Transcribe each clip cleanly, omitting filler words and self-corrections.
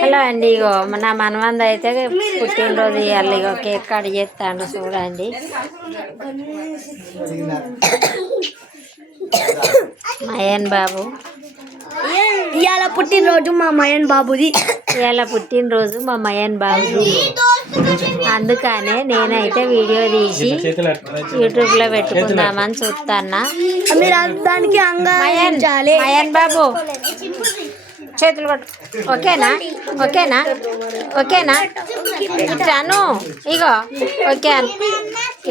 Hello అండి, ఇగో నా మనవంద అయితే పుట్టినరోజు ఇవ్వాలి. ఇగో కేక్ కట్ చేస్తాను చూడండి. మయన్ బాబు ఇవాళ పుట్టినరోజు మా మయన్ బాబుది. ఇవాళ పుట్టినరోజు మా మయన్ బాబుది. అందుకనే నేనైతే వీడియో తీసి యూట్యూబ్లో పెట్టుకుందామని చూస్తానా. దానికి మయన్ బాబు చేతులు కొట్టు. ఓకేనా ఓకేనా ఓకేనా ఇట్లాను. ఇగో ఓకే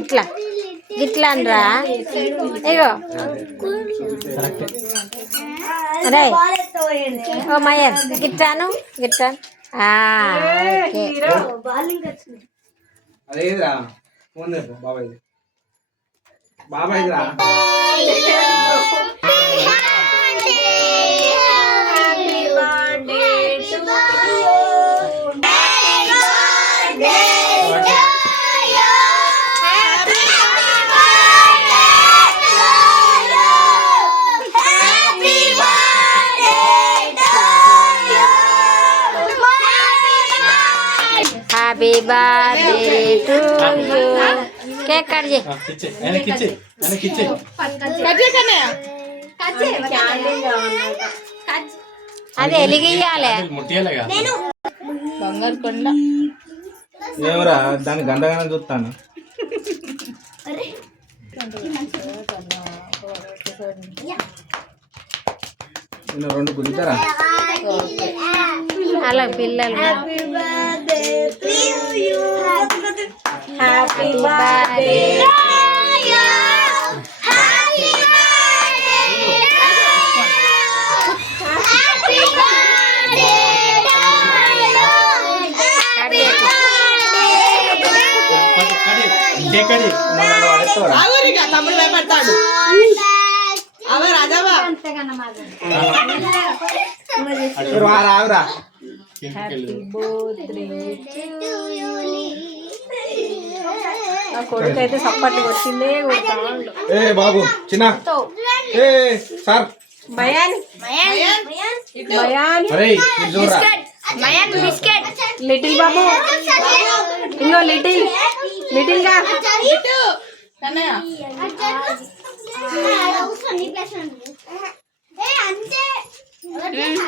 ఇట్లా ఇట్లా అనరా. ఇగో అరే ఓ మయన్ గిట్టాను గిట్టాను. Happy birthday to you. Cake cut చేయి. అది ఎలిగియాలి. బంగారు కొండ ఏమరా దాని గంటగానే చూస్తాను. రెండు కుదితారా అలా పిల్లలు. హ్యాపీ బర్త్డే తమ్ముడు భయపడతాడు. కొడుకు అయితే సప్పట్లు వచ్చిందే బాబు చిన్న సార్ లిటిల్ బాబు. ఇంకో లిటిల్ లిటిల్ గా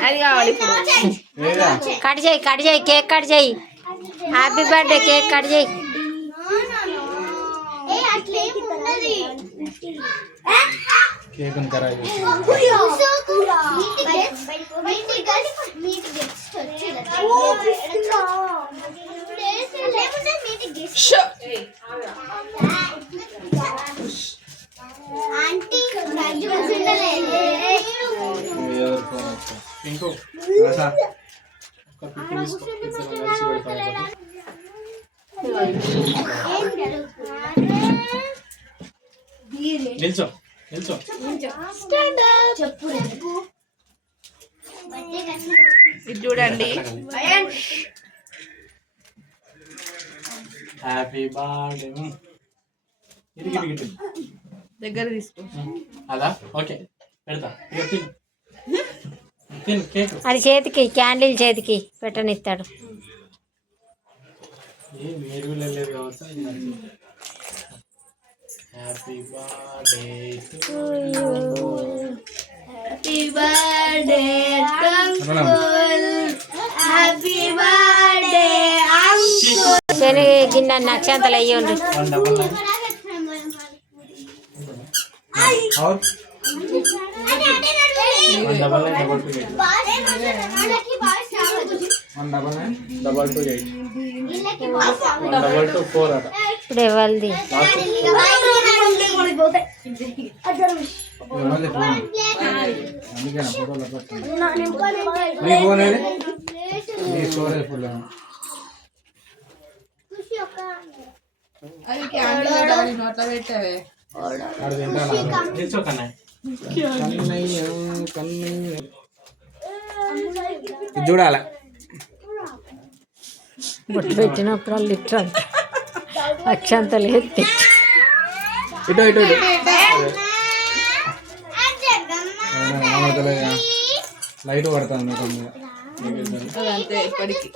అది కావాలి ఇప్పుడు. కట్ చేయి కట్ చేయి కేక్ కట్ చేయి. హ్యాపీ బర్త్డే కేక్ కట్ చేయి. నిల్చో నిల్చో. ఇది చూడండి. హ్యాపీ బర్త్డే దగ్గర తీసుకో. అదా ఓకే పెడతా. అది చేతికి క్యాండిల్ చేతికి పెట్టనిస్తాడు. Happy birthday to happy birthday happy birthday శనగ గిన్నె నక్షంతలు అయ్యండి. ఇప్పుడు ఎవరిది చూడాల బొట్టు పెట్టినప్పుడు లిటర్ అంత అక్షంతలు ఎత్తి ఇటు ఇటు ఇటు కనబడతలేదు లైట్ పడుతుంది ముఖం మీద అదంతే ఎప్పటికి.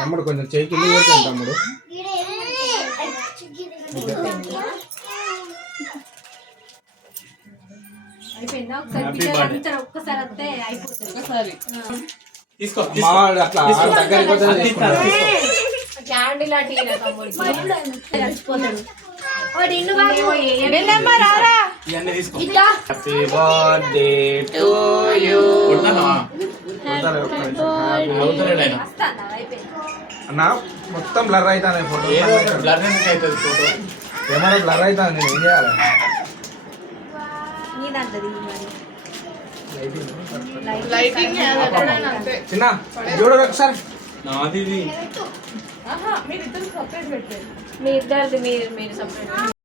తమ్ముడు కొంచెం చేయి కింద పెడతాను తమ్ముడు. హ్యాపీ బర్త్డే ఒకసారి తీసుకో మావాడు అట్లా దగ్గరికి వచ్చి తీసుకుంటాడు. క్యాండిల్ అటు ఇవన్నీ తీసుకో హ్యాపీ బర్త్డే టు యూ. అవుతలేడు ఆయన అన్న మొత్తం బ్లర్ అవుతాను ఫోటో. ఏదో బ్లర్ ఎందుకు అవుతుంది ఫోటో కెమెరా బ్లర్ అవుతాను, నేను ఏం చేయాలి? లైటింగ్ అంతే. చిన్న చూడరు ఒకసారి. నాది ఇది ఆహా, మీరు ఇద్దరు సపరేట్ పెట్టారు. మీ ఇద్దరిది మీరు సపరేట్